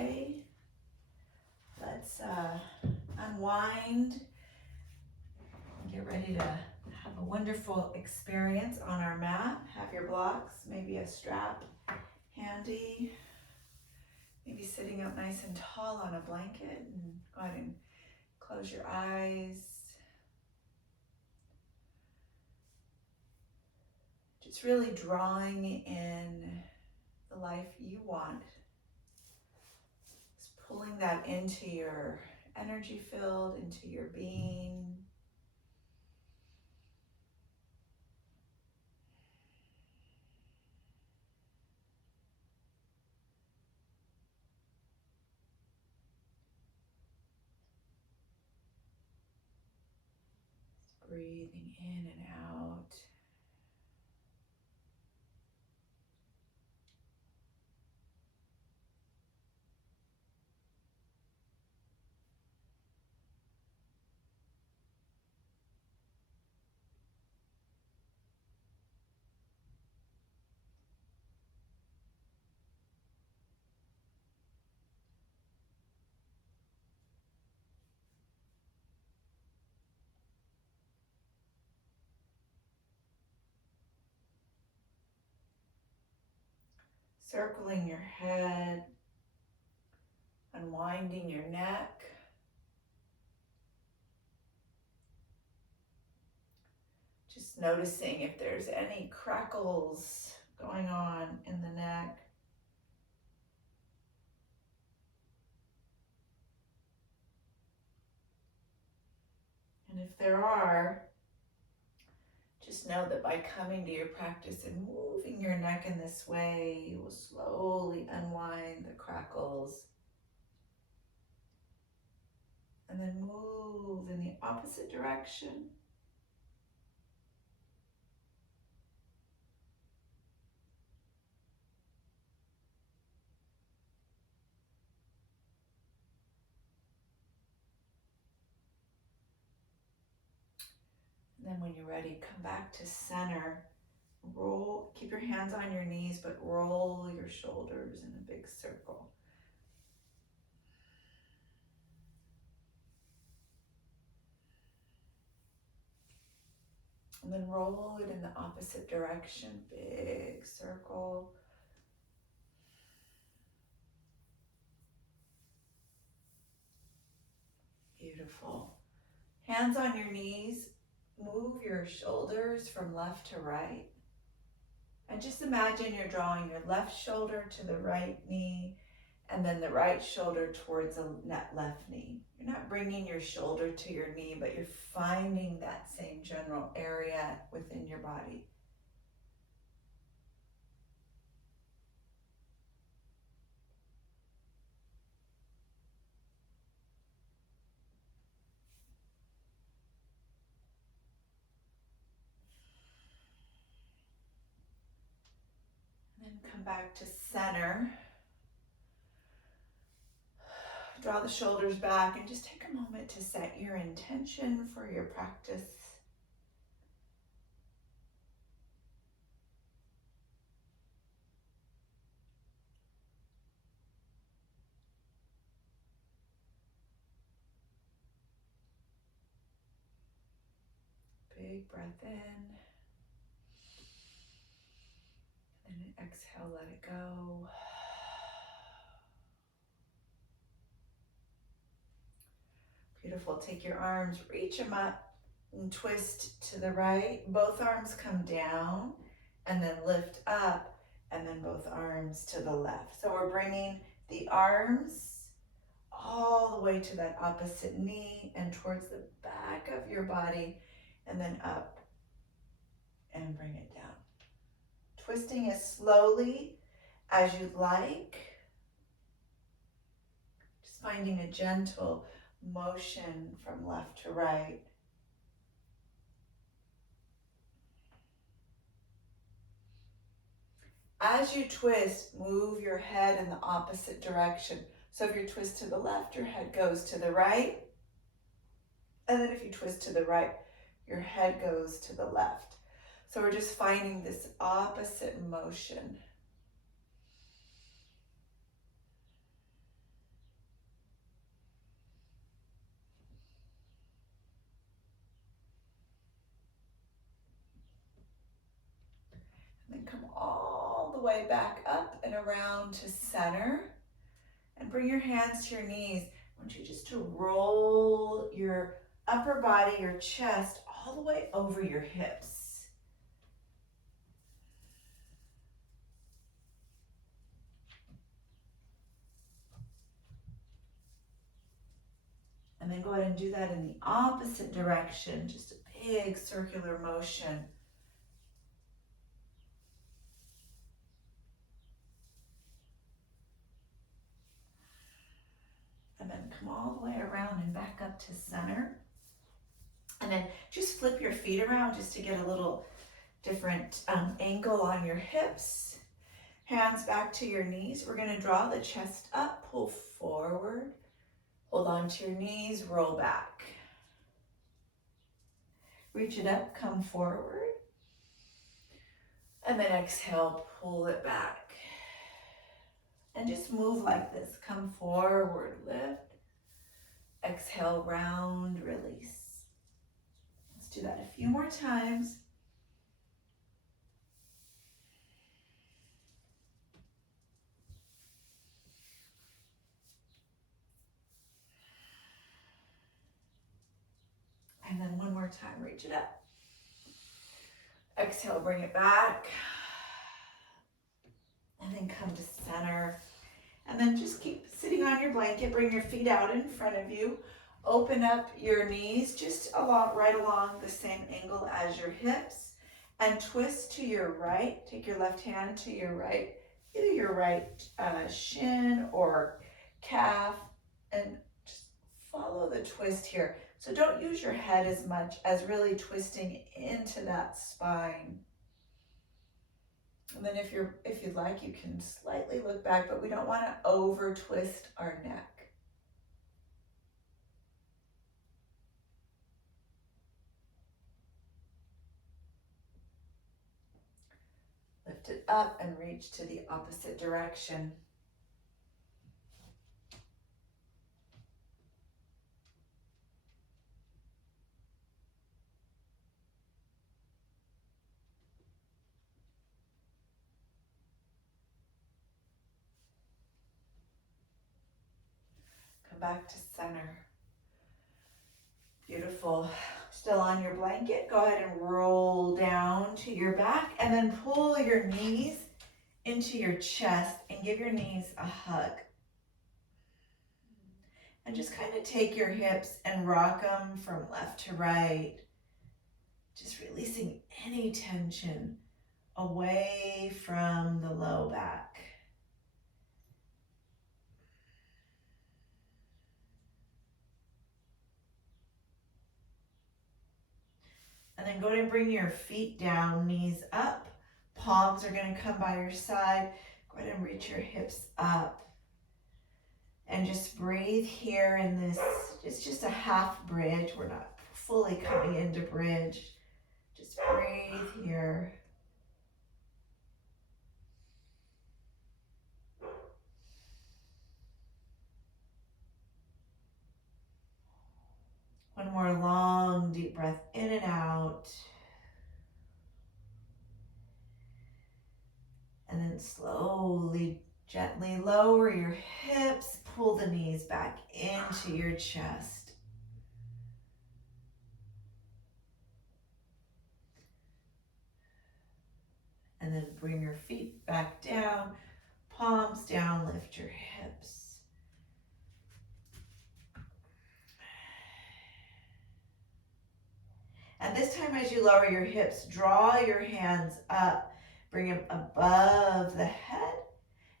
today. Let's unwind and get ready to have a wonderful experience on our mat. Have your blocks, maybe a strap handy, maybe sitting up nice and tall on a blanket, and go ahead and close your eyes. Just really drawing in the life you want. Just pulling that into your energy field, into your being. Breathing in and out. Circling your head, unwinding your neck. Just noticing if there's any crackles going on in the neck. And if there are, just know that by coming to your practice and moving your neck in this way, you will slowly unwind the crackles. And then move in the opposite direction. And then when you're ready, come back to center. Roll, keep your hands on your knees, but roll your shoulders in a big circle. And then roll it in the opposite direction, big circle. Beautiful. Hands on your knees, move your shoulders from left to right. And just imagine you're drawing your left shoulder to the right knee and then the right shoulder towards the left knee. You're not bringing your shoulder to your knee, but you're finding that same general area within your body. And then come back to center. Draw the shoulders back and just take a moment to set your intention for your practice. Big breath in. And then exhale, let it go. Beautiful. Take your arms, reach them up and twist to the right. Both arms come down and then lift up, and then both arms to the left. So we're bringing the arms all the way to that opposite knee and towards the back of your body, and then up and bring it down. Twisting as slowly as you'd like. Just finding a gentle motion from left to right. As you twist, move your head in the opposite direction. So if you twist to the left, your head goes to the right. And then if you twist to the right, your head goes to the left. So we're just finding this opposite motion. the way back up and around to center. And bring your hands to your knees. I want you just to roll your upper body, your chest, all the way over your hips. And then go ahead and do that in the opposite direction, just a big circular motion. And then come all the way around and back up to center. And then just flip your feet around just to get a little different angle on your hips. Hands back to your knees. We're going to draw the chest up, pull forward. Hold on to your knees, roll back. Reach it up, come forward. And then exhale, pull it back. And just move like this. Come forward, lift. Exhale, round, release. Let's do that a few more times. And then one more time, reach it up. Exhale, bring it back. And then come to center. And then just keep sitting on your blanket. Bring your feet out in front of you. Open up your knees just right along the same angle as your hips. And twist to your right. Take your left hand to your right. Either your right shin or calf. And just follow the twist here. So don't use your head as much as really twisting into that spine. And then if you'd like, you can slightly look back, but we don't want to over twist our neck. Lift it up and reach to the opposite direction. Back to center. Beautiful. Still on your blanket, go ahead and roll down to your back and then pull your knees into your chest and give your knees a hug. And just kind of take your hips and rock them from left to right. Just releasing any tension away from the low back. And then go ahead and bring your feet down, knees up. Palms are going to come by your side. Go ahead and reach your hips up. And just breathe here in this, it's just a half bridge. We're not fully coming into bridge. Just breathe here. One more long, deep breath in and out. And then slowly, gently lower your hips, pull the knees back into your chest. And then bring your feet back down, palms down, lift your hips. And this time as you lower your hips, draw your hands up, bring them above the head,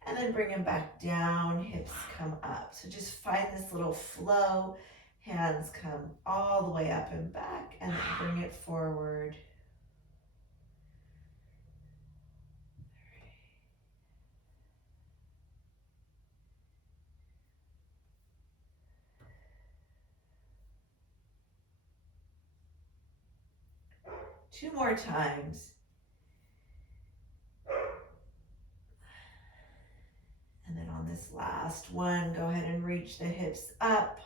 and then bring them back down, hips come up. So just find this little flow, hands come all the way up and back, and then bring it forward. 2 more times. And then on this last one, go ahead and reach the hips up,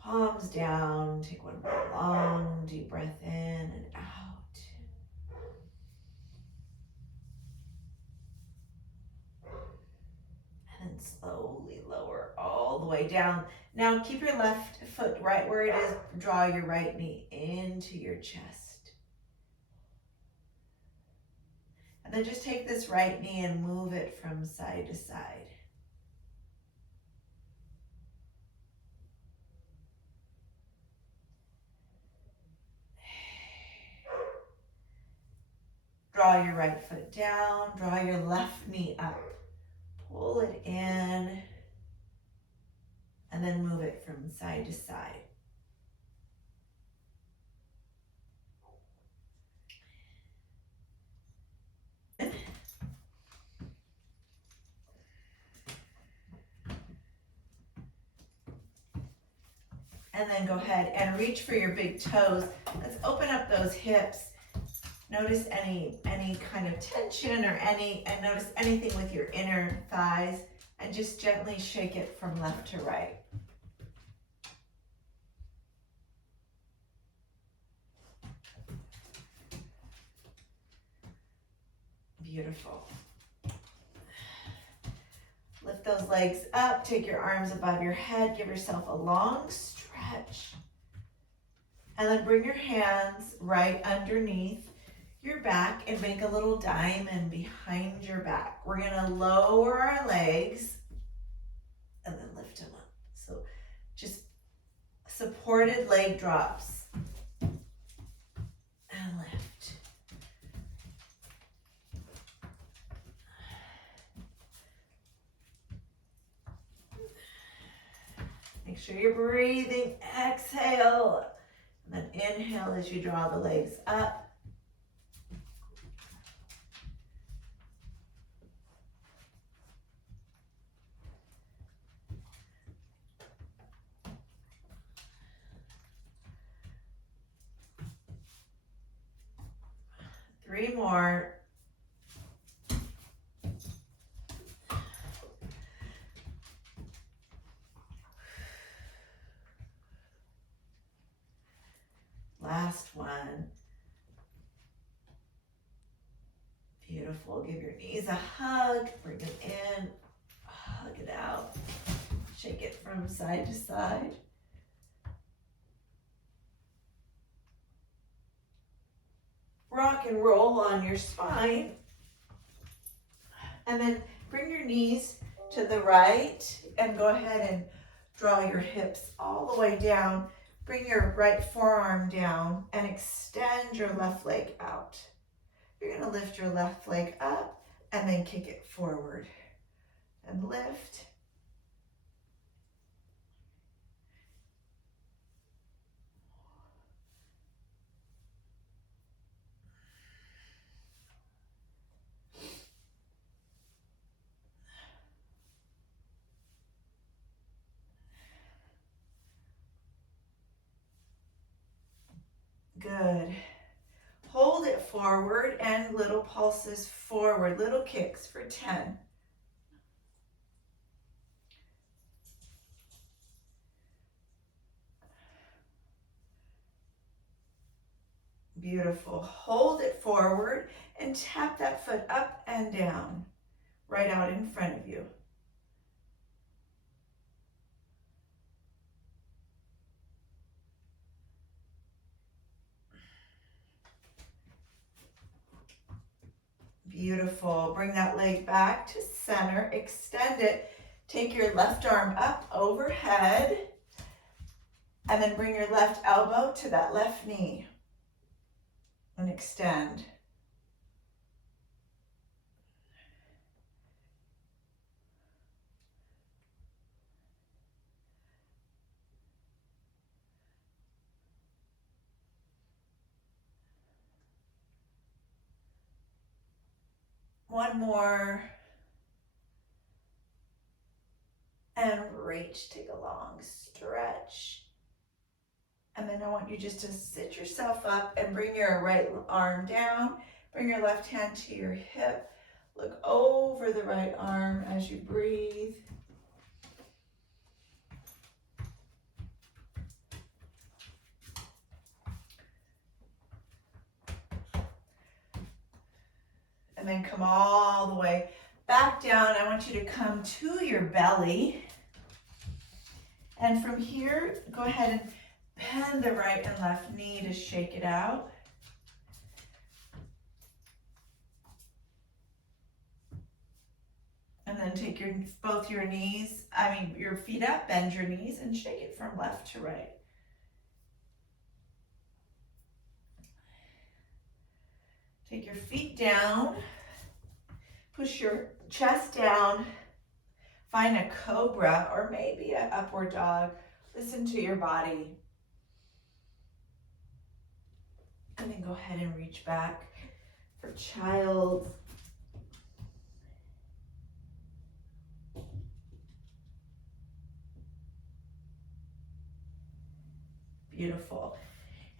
palms down. Take one more long, deep breath in and out. And slowly lower all the way down. Now keep your left foot right where it is. Draw your right knee into your chest. And then just take this right knee and move it from side to side. Draw your right foot down. Draw your left knee up. Pull it in. And then move it from side to side. And then go ahead and reach for your big toes. Let's open up those hips. Notice any kind of tension or and notice anything with your inner thighs, and just gently shake it from left to right. Beautiful. Lift those legs up, take your arms above your head, give yourself a long stretch. And then bring your hands right underneath your back and make a little diamond behind your back. We're gonna lower our legs and then lift them up. So just supported leg drops and lift. Make sure you're breathing. Exhale. And then inhale as you draw the legs up. Three more. Last one. Beautiful. Give your knees a hug. Bring it in. Hug it out. Shake it from side to side. Rock and roll on your spine. And then bring your knees to the right and go ahead and draw your hips all the way down. Bring your right forearm down and extend your left leg out. You're going to lift your left leg up and then kick it forward. And lift. Good. Hold it forward and little pulses forward, little kicks for 10. Beautiful. Hold it forward and tap that foot up and down, right out in front of you. Beautiful. Bring that leg back to center, extend it. Take your left arm up overhead, and then bring your left elbow to that left knee and extend. One more. And reach, take a long stretch. And then I want you just to sit yourself up and bring your right arm down. Bring your left hand to your hip. Look over the right arm as you breathe. And then come all the way Back down, I want you to come to your belly. And from here, go ahead and bend the right and left knee to shake it out. And then take both your your feet up, bend your knees, and shake it from left to right. Take your feet down, push your chest down, find a cobra or maybe an upward dog. Listen to your body. And then go ahead and reach back for child. Beautiful.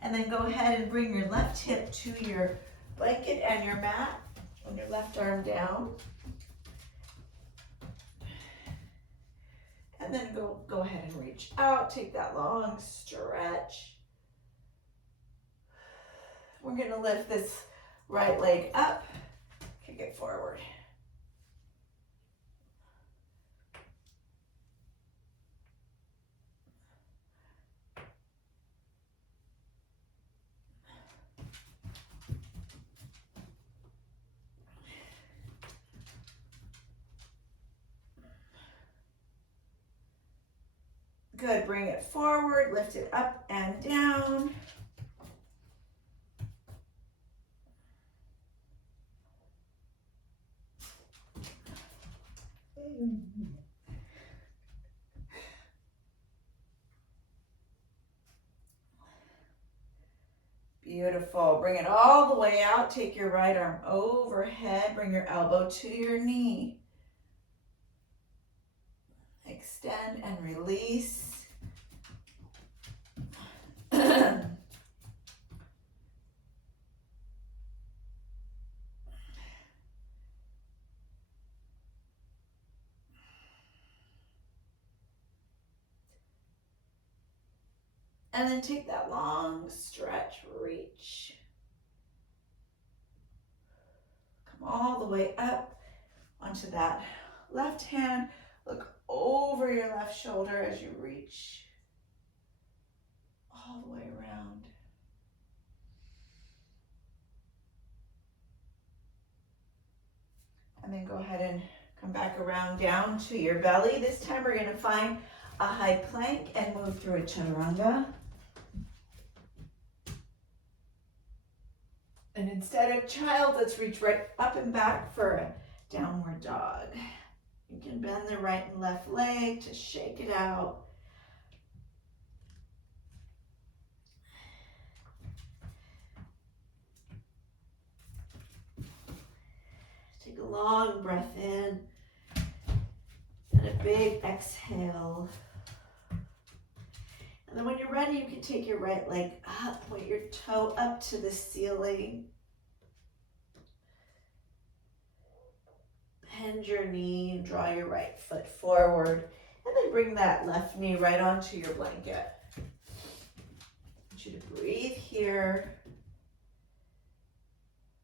And then go ahead and bring your left hip to your blanket and your mat, and your left arm down. And then go ahead and reach out, take that long stretch. We're gonna lift this right leg up, kick it forward. Good, bring it forward, lift it up and down. Beautiful, bring it all the way out, take your right arm overhead, bring your elbow to your knee. Extend and release. And then take that long stretch, reach. Come all the way up onto that left hand. Look over your left shoulder as you reach all the way around. And then go ahead and come back around down to your belly. This time we're going to find a high plank and move through a chaturanga. And instead of child, let's reach right up and back for a downward dog. You can bend the right and left leg to shake it out. Take a long breath in and a big exhale. And then when you're ready, you can take your right leg up, point your toe up to the ceiling. Bend your knee and draw your right foot forward. And then bring that left knee right onto your blanket. I want you to breathe here.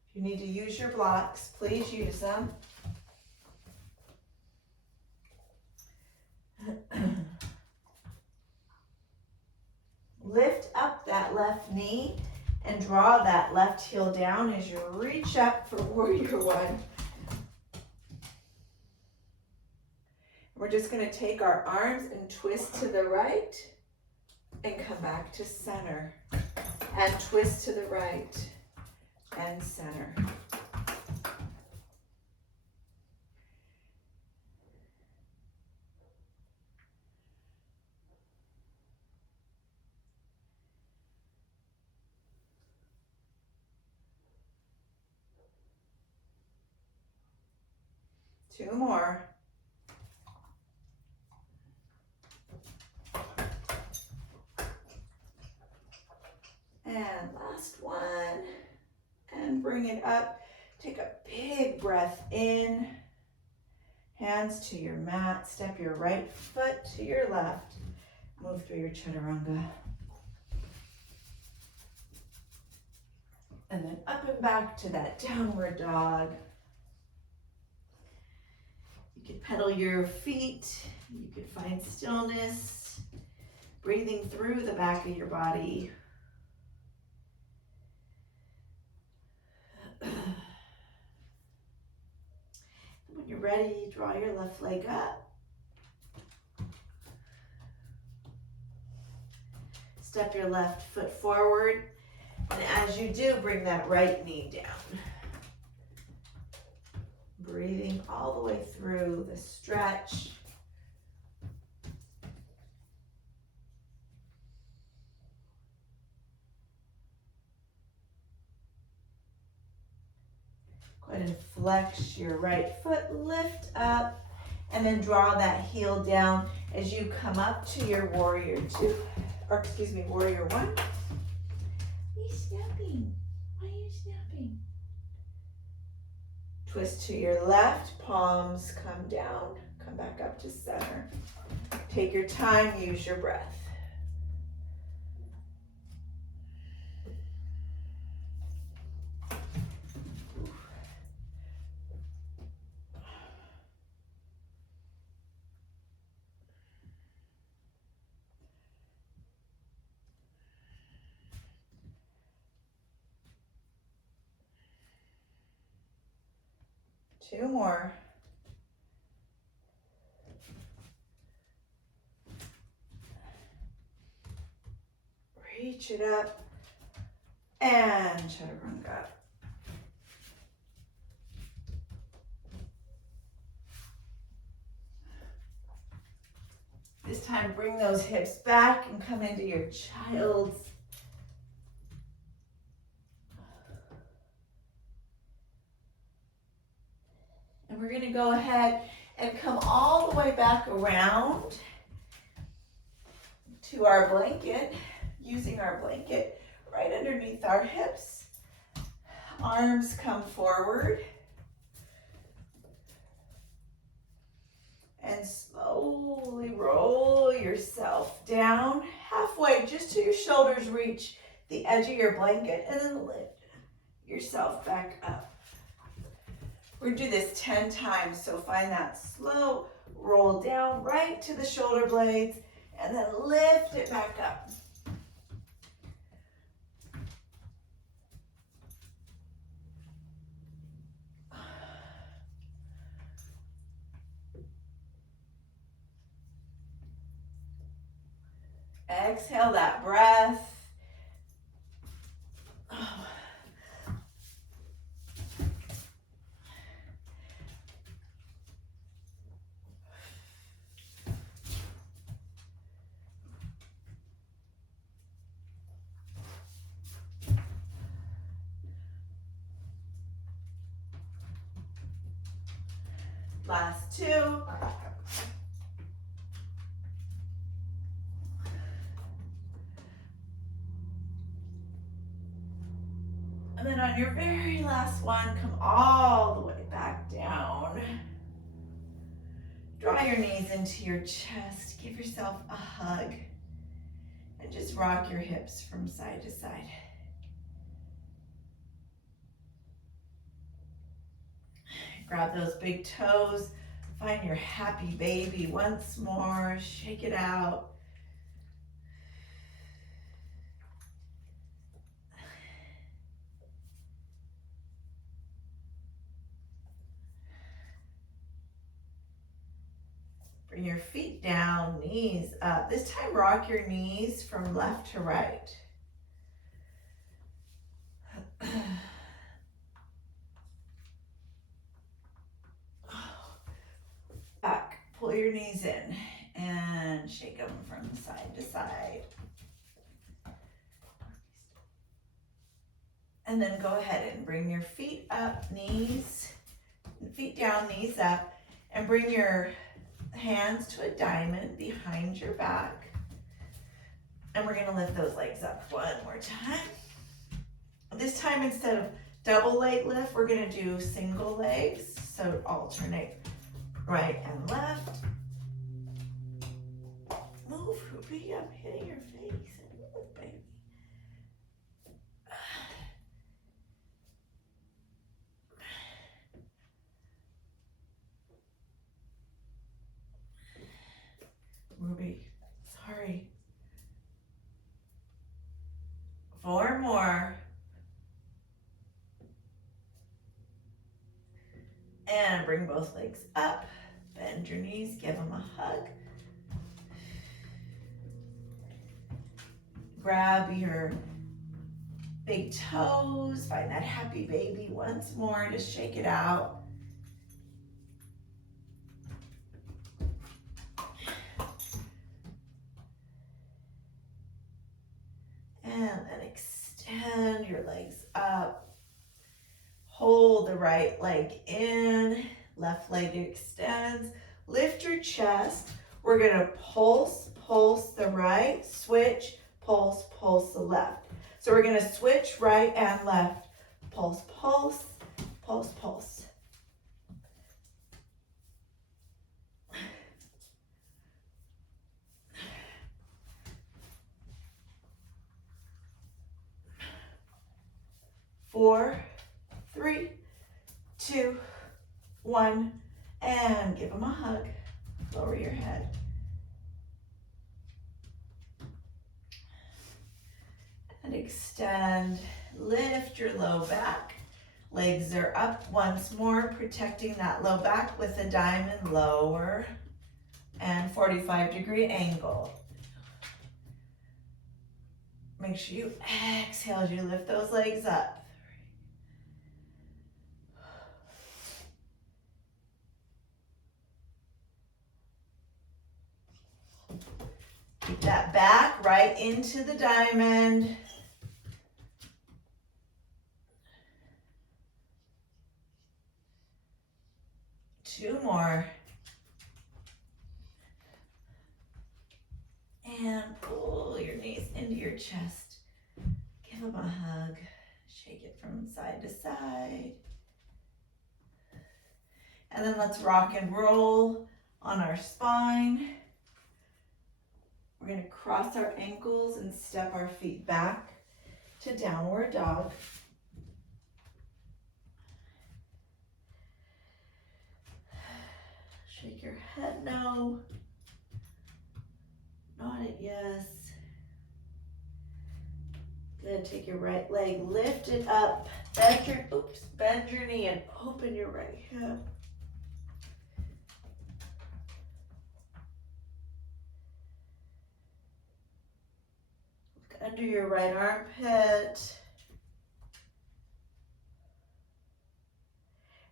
If you need to use your blocks, please use them. Lift up that left knee and draw that left heel down as you reach up for warrior one. We're just going to take our arms and twist to the right and come back to center. And twist to the right and center. Two more. And last one. And bring it up. Take a big breath in. Hands to your mat. Step your right foot to your left. Move through your chaturanga. And then up and back to that downward dog. can pedal your feet. You can find stillness, breathing through the back of your body. When you're ready, draw your left leg up. Step your left foot forward. And as you do, bring that right knee down. Breathing all the way through the stretch. Go ahead and flex your right foot, lift up, and then draw that heel down as you come up to your warrior two, or excuse me, warrior one. Why are you snapping? Why are you snapping? Twist to your left, palms come down, come back up to center. Take your time, use your breath. Two more. Reach it up and chaturanga. This time, bring those hips back and come into your child's. And we're going to go ahead and come all the way back around to our blanket, using our blanket right underneath our hips. Arms come forward. And slowly roll yourself down halfway, just till your shoulders reach the edge of your blanket, and then lift yourself back up. We're going to do this 10 times, so find that slow roll down right to the shoulder blades, and then lift it back up. Exhale that breath. Last two. And then on your very last one, come all the way back down. Draw your knees into your chest. Give yourself a hug. And just rock your hips from side to side. Grab those big toes. Find your happy baby once more. Shake it out. Bring your feet down, knees up. This time, rock your knees from left to right. Back, pull your knees in and shake them from side to side. And then go ahead and bring your feet up, feet down, knees up, and bring your hands to a diamond behind your back. And we're going to lift those legs up one more time. This time, instead of double leg lift, we're going to do single legs. So alternate right and left. Move, Ruby. I'm hitting your face. Move, baby. Ruby, sorry. 4 more. And bring both legs up. Bend your knees, give them a hug. Grab your big toes, find that happy baby once more, just shake it out. And then extend your legs up. Hold the right leg in, left leg extends. Lift your chest. We're gonna pulse, pulse the right, switch, pulse, pulse the left. So we're gonna switch right and left. Pulse, pulse, pulse, pulse. Four, 3, 2, 1, and give them a hug. Lower your head. And extend, lift your low back. Legs are up once more, protecting that low back with a diamond lower and 45-degree angle. Make sure you exhale as you lift those legs up. Keep that back right into the diamond. Two more. And pull your knees into your chest. Give them a hug. Shake it from side to side. And then let's rock and roll on our spine. We're going to cross our ankles and step our feet back to downward dog. Shake your head no. Nod it yes. Good. Take your right leg, lift it up. Bend your knee and open your right hip. Look under your right armpit.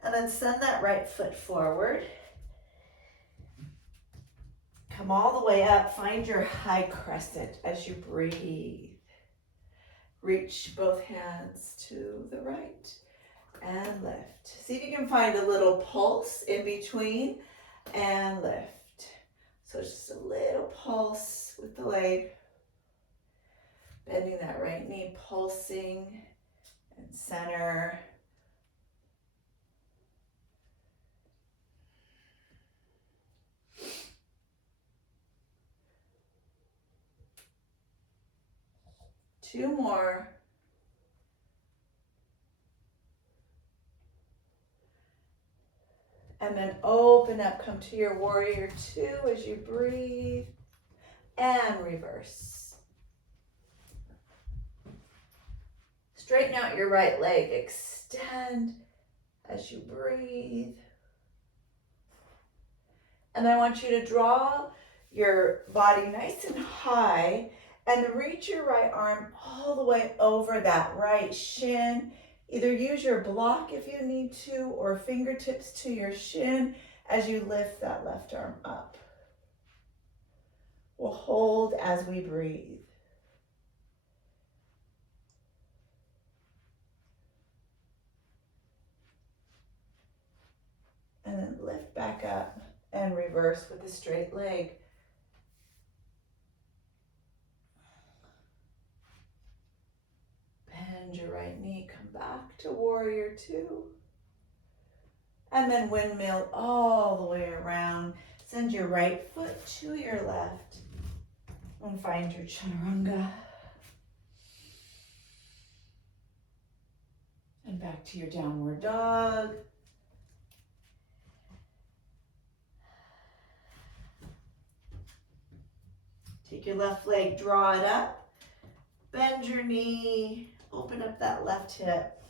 And then send that right foot forward. Come all the way up. Find your high crescent as you breathe. Reach both hands to the right and lift. See if you can find a little pulse in between and lift. So just a little pulse with the leg. Bending that right knee, pulsing and center. Two more. And then open up, come to your warrior two as you breathe and reverse. Straighten out your right leg, extend as you breathe. And I want you to draw your body nice and high and reach your right arm all the way over that right shin. Either use your block if you need to, or fingertips to your shin as you lift that left arm up. We'll hold as we breathe. And then lift back up and reverse with a straight leg. Bend your right knee, come back to warrior two. And then windmill all the way around. Send your right foot to your left. And find your chaturanga. And back to your downward dog. Take your left leg, draw it up, bend your knee, open up that left hip,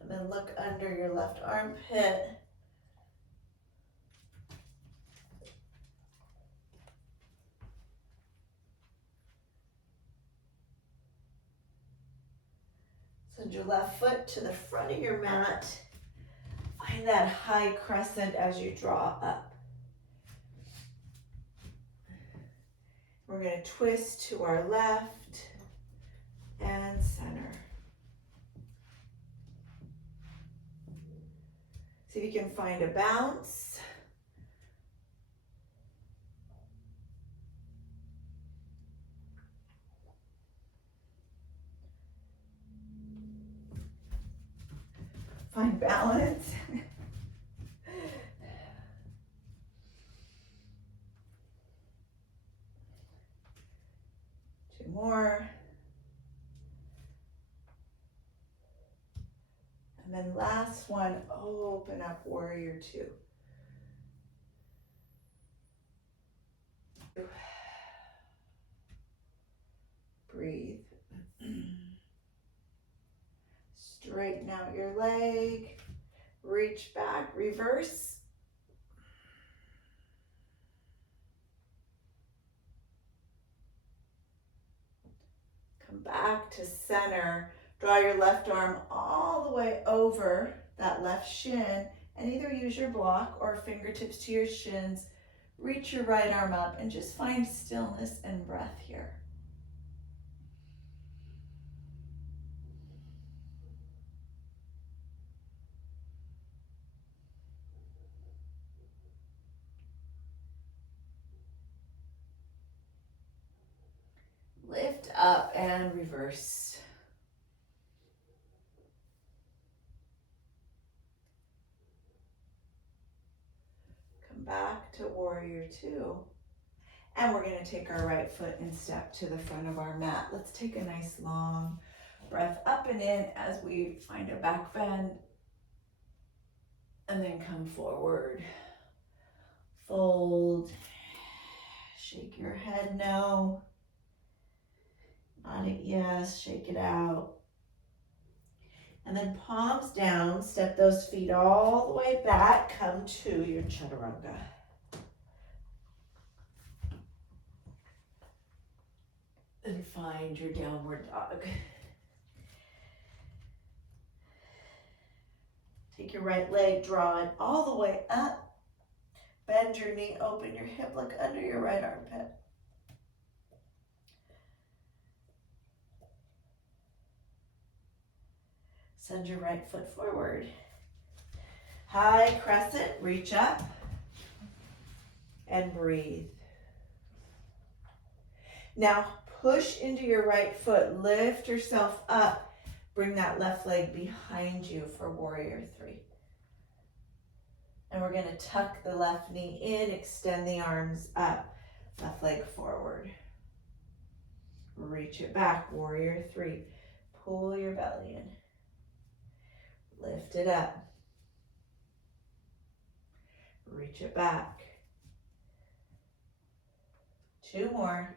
and then look under your left armpit. Send your left foot to the front of your mat. Find that high crescent as you draw up. We're going to twist to our left and center. See if you can find a bounce. Find balance. Two more. And then last one, open up warrior two. Breathe. Straighten out your leg. Reach back, reverse. Come back to center. Draw your left arm all the way over that left shin and either use your block or fingertips to your shins. Reach your right arm up and just find stillness and breath here. Lift up and reverse. Come back to warrior two. And we're going to take our right foot and step to the front of our mat. Let's take a nice long breath up and in as we find a back bend. And then come forward. Fold. Shake your head no. Nod it yes, shake it out. And then palms down, step those feet all the way back, come to your chaturanga. And find your downward dog. Take your right leg, draw it all the way up. Bend your knee, open your hip, look under your right armpit. Send your right foot forward. High crescent, reach up and breathe. Now push into your right foot, lift yourself up. Bring that left leg behind you for warrior three. And we're going to tuck the left knee in, extend the arms up, left leg forward. Reach it back, warrior three. Pull your belly in. Lift it up. Reach it back. Two more.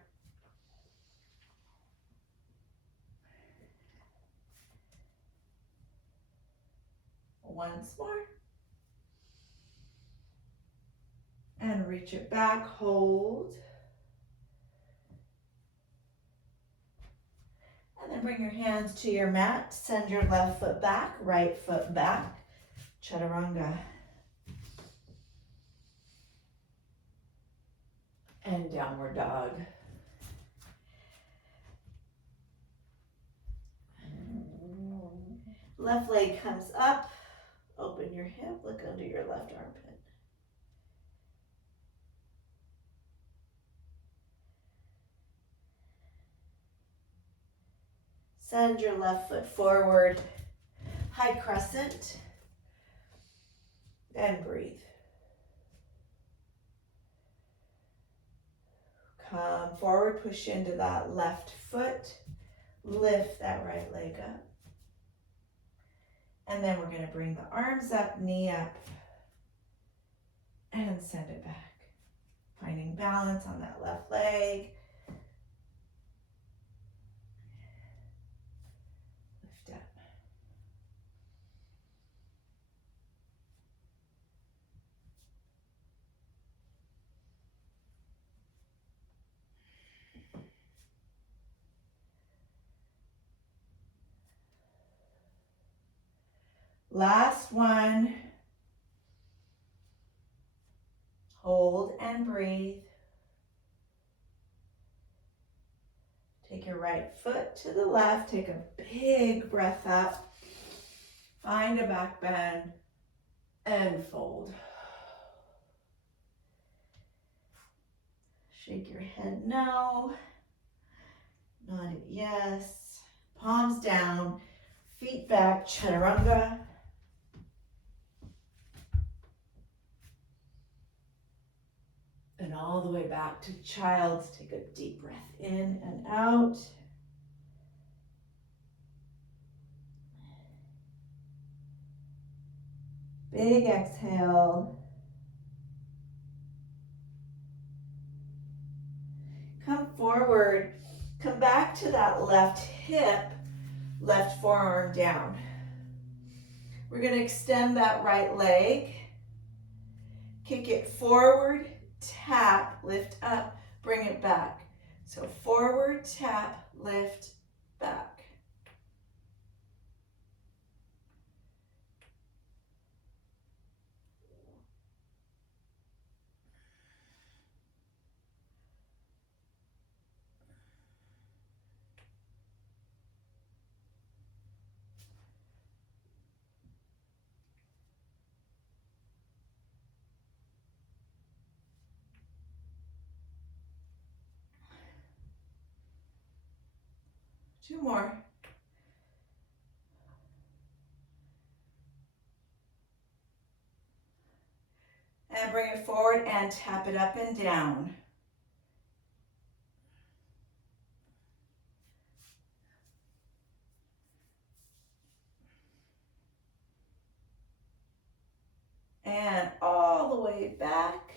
Once more. And reach it back, hold. And then bring your hands to your mat. Send your left foot back, right foot back. Chaturanga. And downward dog. Left leg comes up. Open your hip, look under your left armpit. Send your left foot forward, high crescent, and breathe. Come forward, push into that left foot, lift that right leg up. And then we're going to bring the arms up, knee up, and send it back. Finding balance on that left leg. Lift up. Last one. Hold and breathe. Take your right foot to the left. Take a big breath up. Find a back bend and fold. Shake your head no. Nod it yes. Palms down. Feet back. Chaturanga. And all the way back to child's. Take a deep breath in and out. Big exhale. Come forward. Come back to that left hip, left forearm down. We're going to extend that right leg. Kick it forward, tap, lift up, bring it back. So forward, tap, lift, back. Two more. And bring it forward and tap it up and down. And all the way back.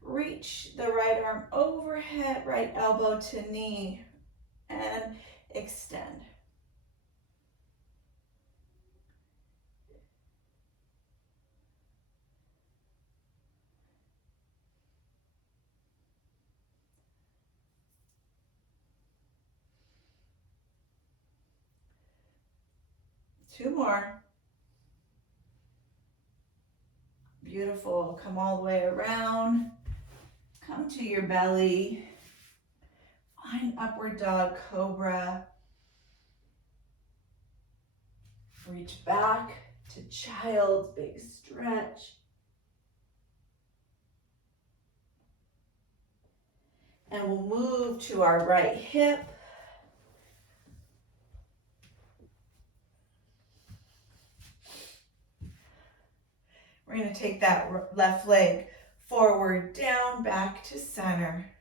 Reach the right arm overhead, right elbow to knee, and extend. Two more. Beautiful. Come all the way around. Come to your belly. Find upward dog cobra. Reach back to child's big stretch. And we'll move to our right hip. We're going to take that left leg forward, down, back to center.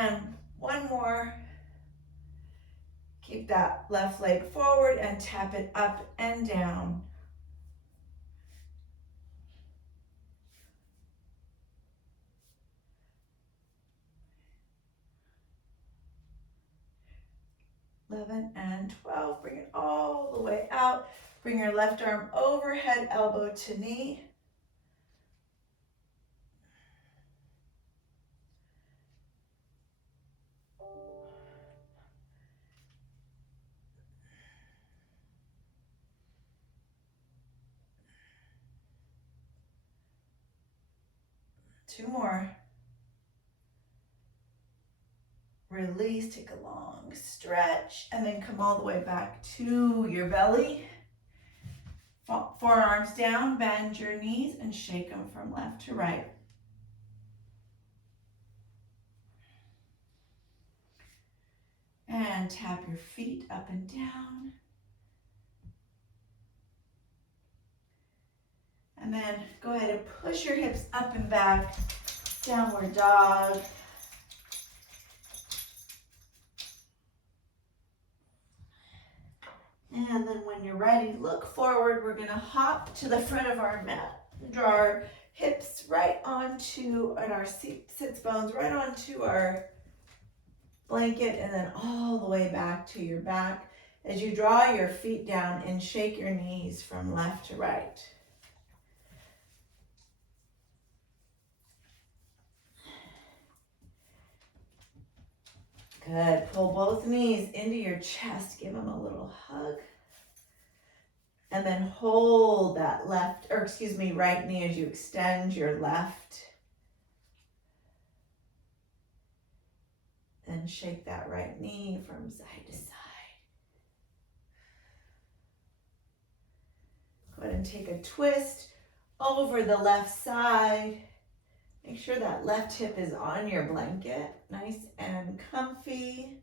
And one more. Keep that left leg forward and tap it up and down. $11 and $12. Bring it all the way out. Bring your left arm overhead, elbow to knee. Two more. Release, take a long stretch, and then come all the way back to your belly. Forearms down, bend your knees, and shake them from left to right. And And tap your feet up and down. And then go ahead and push your hips up and back, downward dog. And then when you're ready, look forward. We're gonna hop to the front of our mat. Draw our hips right onto, and our sits bones right onto our blanket, and then all the way back to your back as you draw your feet down and shake your knees from left to right. Good. Pull both knees into your chest. Give them a little hug. And then hold that right knee as you extend your left. And shake that right knee from side to side. Go ahead and take a twist over the left side. Make sure that left hip is on your blanket, nice and comfy.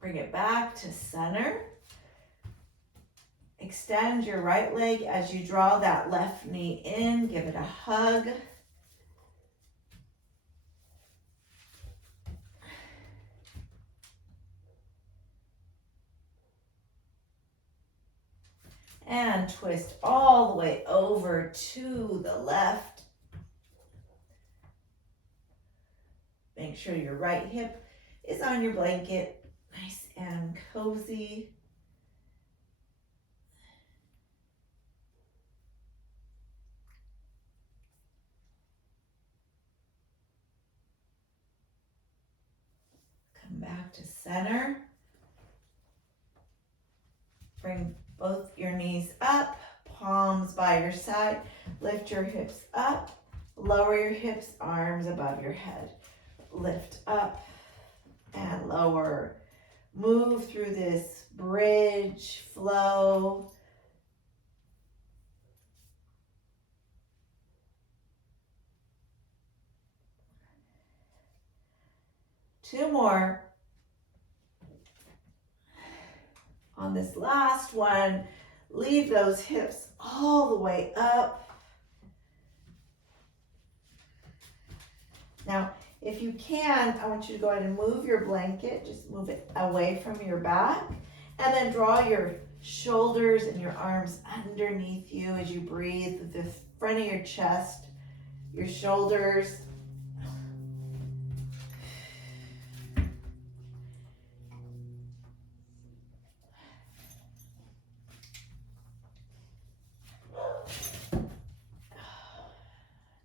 Bring it back to center. Extend your right leg as you draw that left knee in. Give it a hug. And twist all the way over to the left. Make sure your right hip is on your blanket, nice and cozy. Come back to center. Bring both your knees up, palms by your side. Lift your hips up, lower your hips, arms above your head. Lift up and lower. Move through this bridge flow. Two more. On this last one, leave those hips all the way up. Now, if you can, I want you to go ahead and move your blanket, just move it away from your back, and then draw your shoulders and your arms underneath you as you breathe, the front of your chest, your shoulders.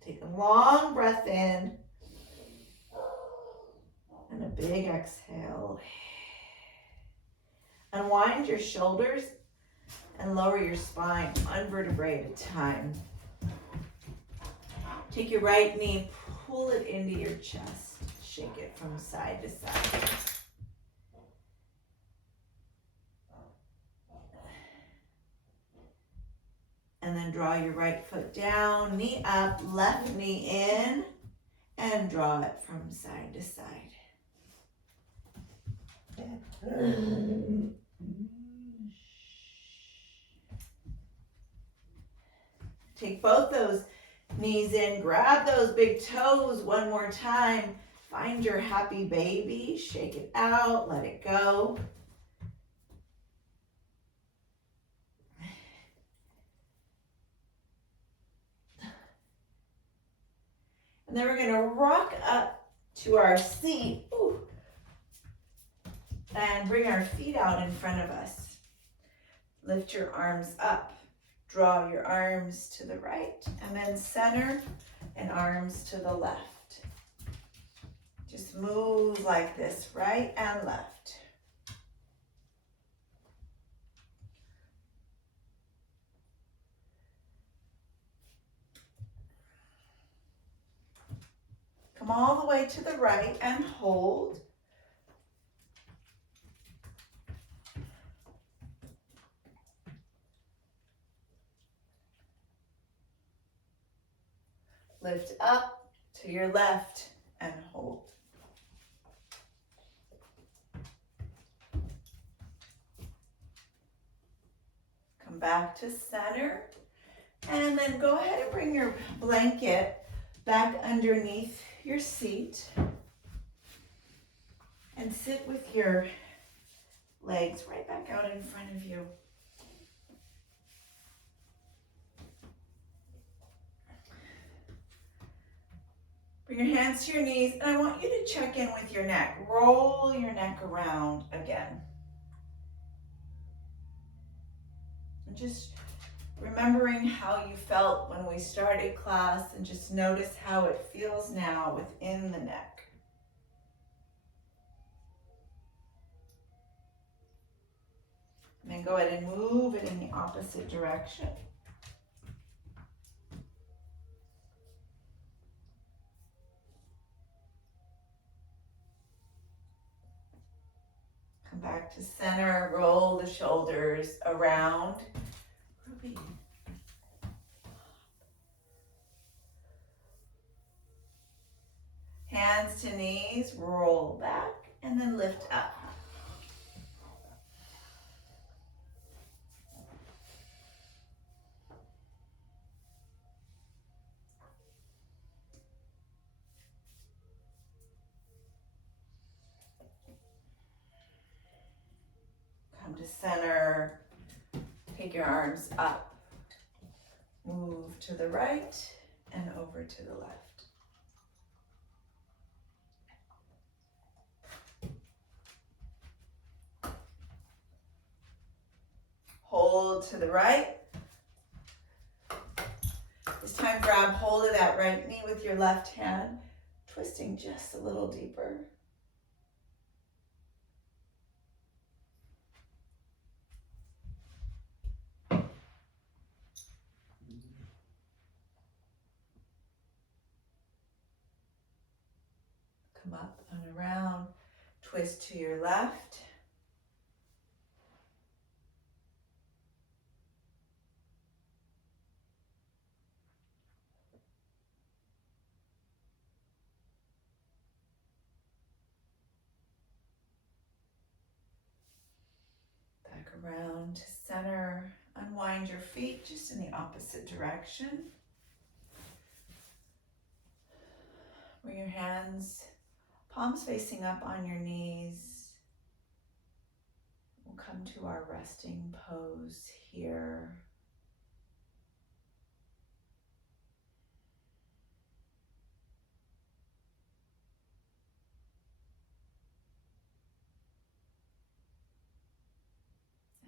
Take a long breath in and a big exhale. Unwind your shoulders and lower your spine one vertebrae at a time. Take your right knee, pull it into your chest. Shake it from side to side. And then draw your right foot down, knee up, left knee in, and draw it from side to side. Take both those knees in, grab those big toes one more time. Find your happy baby, shake it out, let it go. And then we're gonna rock up to our seat. Ooh. And bring our feet out in front of us. Lift your arms up. Draw your arms to the right, and then center and arms to the left. Just move like this, right and left. Come all the way to the right and hold. Lift up to your left and hold. Come back to center. And then go ahead and bring your blanket back underneath your seat. And sit with your legs right back out in front of you. Bring your hands to your knees, and I want you to check in with your neck. Roll your neck around again. And just remembering how you felt when we started class, and just notice how it feels now within the neck. And then go ahead and move it in the opposite direction. Come back to center, roll the shoulders around. Ruby. Hands to knees, roll back, and then lift up. Come to center, take your arms up. Move to the right and over to the left. Hold to the right. This time grab hold of that right knee with your left hand, twisting just a little deeper. Come up and around, twist to your left. Back around to center. Unwind your feet just in the opposite direction. Bring your hands, palms facing up on your knees. We'll come to our resting pose here.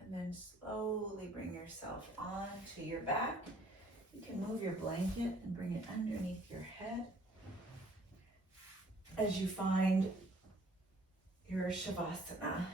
And then slowly bring yourself onto your back. You can move your blanket and bring it underneath your head as you find your Shavasana.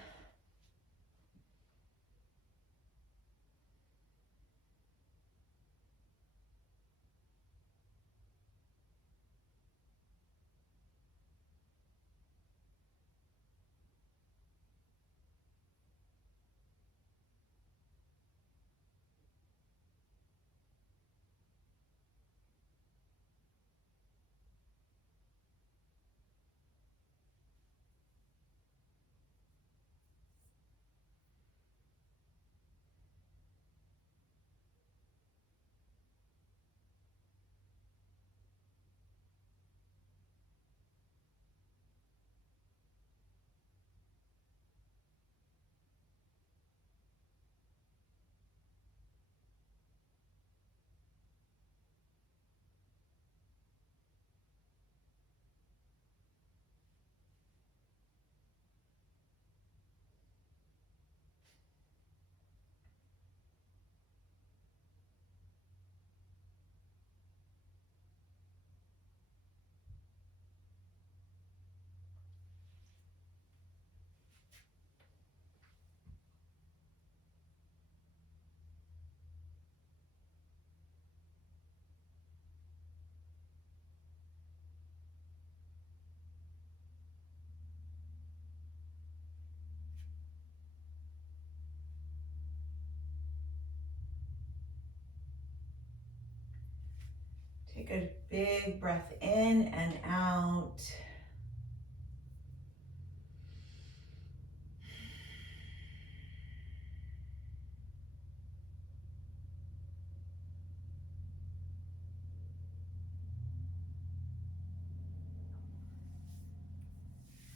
Take a big breath in and out.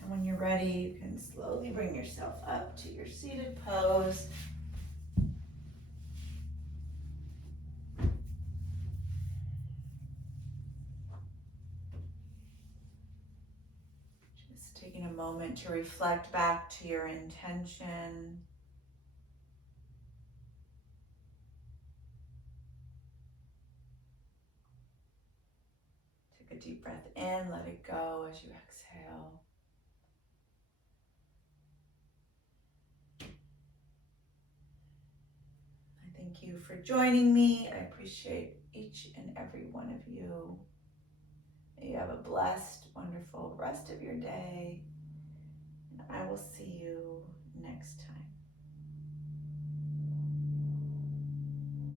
And when you're ready, you can slowly bring yourself up to your seated pose. Just taking a moment to reflect back to your intention. Take a deep breath in, let it go as you exhale. I thank you for joining me. I appreciate each and every one of you. May you have a blessed, wonderful rest of your day. And I will see you next time.